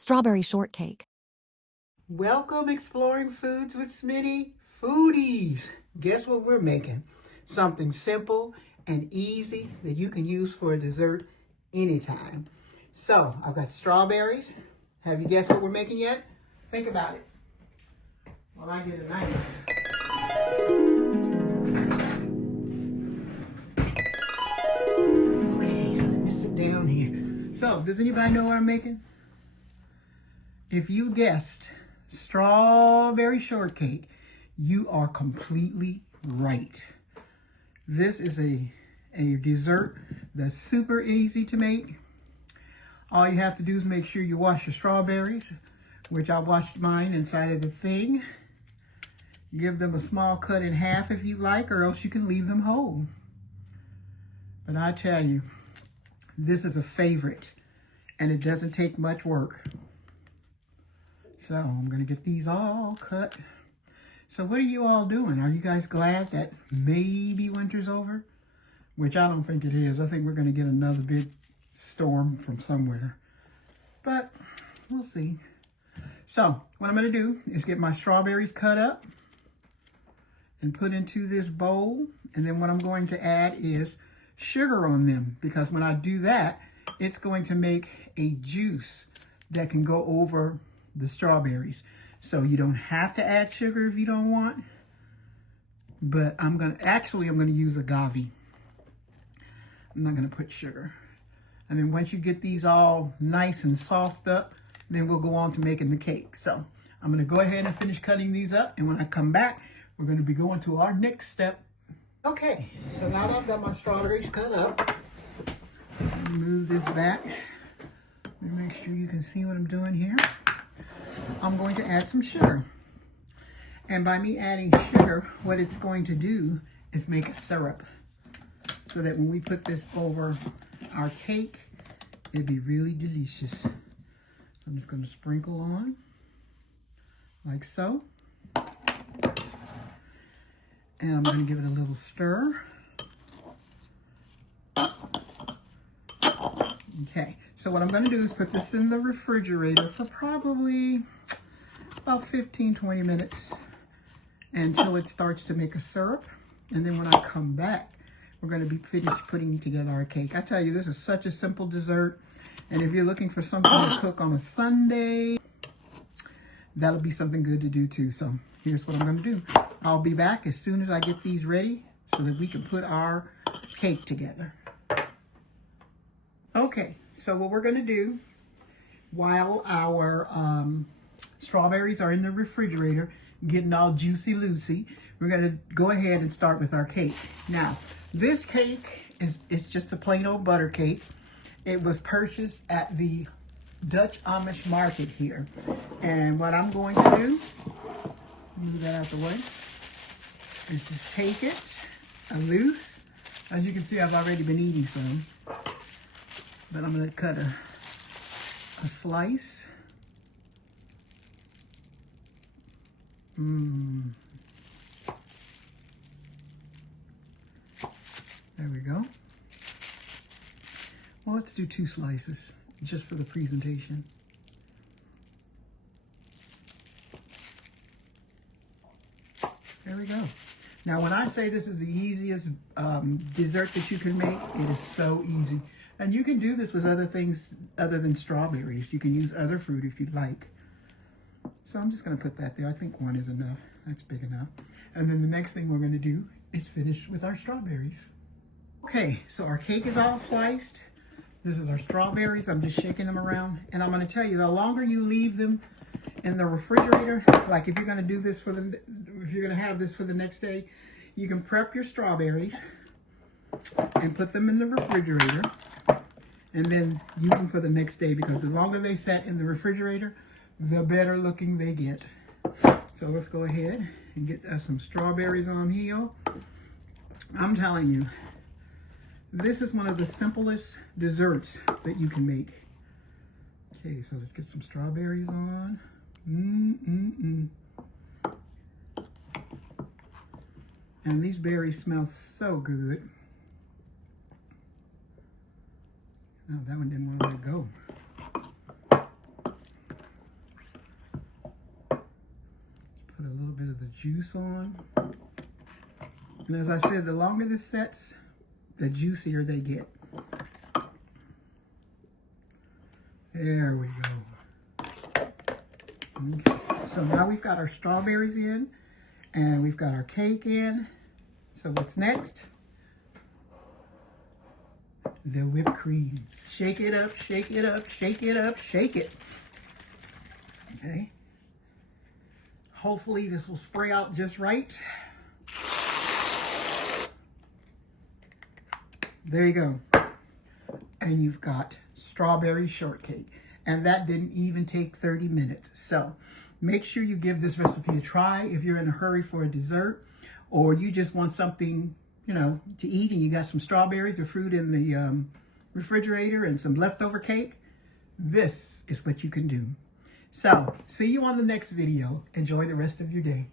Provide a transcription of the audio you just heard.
Strawberry shortcake. Welcome Exploring Foods with Smitty Foodies. Guess what we're making? Something simple and easy that you can use for a dessert anytime. So I've got strawberries. Have you guessed what we're making yet? Think about it. Well, I get a knife. Okay, so let me sit down here. So, does anybody know what I'm making? If you guessed strawberry shortcake, you are completely right. This is a dessert that's super easy to make. All you have to do is make sure you wash your strawberries, which I washed mine inside of the thing. Give them a small cut in half if you like, or else you can leave them whole. But I tell you, this is a favorite, and it doesn't take much work. So I'm going to get these all cut. So what are you all doing? Are you guys glad that maybe winter's over? Which I don't think it is. I think we're going to get another big storm from somewhere. But we'll see. So what I'm going to do is get my strawberries cut up and put into this bowl. And then what I'm going to add is sugar on them, because when I do that, it's going to make a juice that can go over the strawberries. So you don't have to add sugar if you don't want, but I'm going to use agave. I'm not going to put sugar. And then once you get these all nice and sauced up, then we'll go on to making the cake. So I'm going to go ahead and finish cutting these up, and when I come back, we're going to be going to our next step. Okay, so now that I've got my strawberries cut up, let me move this back. Let me make sure you can see what I'm doing here. I'm going to add some sugar. And by me adding sugar, what it's going to do is make a syrup, so that when we put this over our cake, it'll be really delicious. I'm just going to sprinkle on, like so. And I'm going to give it a little stir. Okay, so what I'm going to do is put this in the refrigerator for probably about 15-20 minutes until it starts to make a syrup. And then when I come back, we're going to be finished putting together our cake. I tell you, this is such a simple dessert. And if you're looking for something to cook on a Sunday, that'll be something good to do too. So here's what I'm going to do. I'll be back as soon as I get these ready so that we can put our cake together. Okay, so what we're going to do while our strawberries are in the refrigerator getting all juicy-loosey, we're going to go ahead and start with our cake. Now, this cake is just a plain old butter cake. It was purchased at the Dutch Amish market here. And what I'm going to do, move that out the way, is just take it loose. As you can see, I've already been eating some. But I'm going to cut a slice. There we go. Well, let's do 2 slices, just for the presentation. There we go. Now, when I say this is the easiest dessert that you can make, it is so easy. And you can do this with other things other than strawberries. You can use other fruit if you'd like. So I'm just going to put that there. I think 1 is enough. That's big enough. And then the next thing we're going to do is finish with our strawberries. Okay, so our cake is all sliced. This is our strawberries. I'm just shaking them around. And I'm going to tell you, the longer you leave them in the refrigerator, like if you're going to do this if you're going to have this for the next day, you can prep your strawberries and put them in the refrigerator and then use them for the next day, because the longer they set in the refrigerator, the better looking they get. So let's go ahead and get some strawberries on here. I'm telling you, this is one of the simplest desserts that you can make. Okay, so let's get some strawberries on. And these berries smell so good. Oh, that one didn't want to let go. of the juice on. And as I said, the longer this sets, the juicier they get. There we go. Okay, so now we've got our strawberries in, and we've got our cake in. So what's next? The whipped cream. Shake it up, shake it up, shake it up, shake it. Okay. Hopefully this will spray out just right. There you go. And you've got strawberry shortcake. And that didn't even take 30 minutes. So make sure you give this recipe a try if you're in a hurry for a dessert, or you just want something, you know, to eat and you got some strawberries or fruit in the refrigerator and some leftover cake. This is what you can do. So see you on the next video. Enjoy the rest of your day.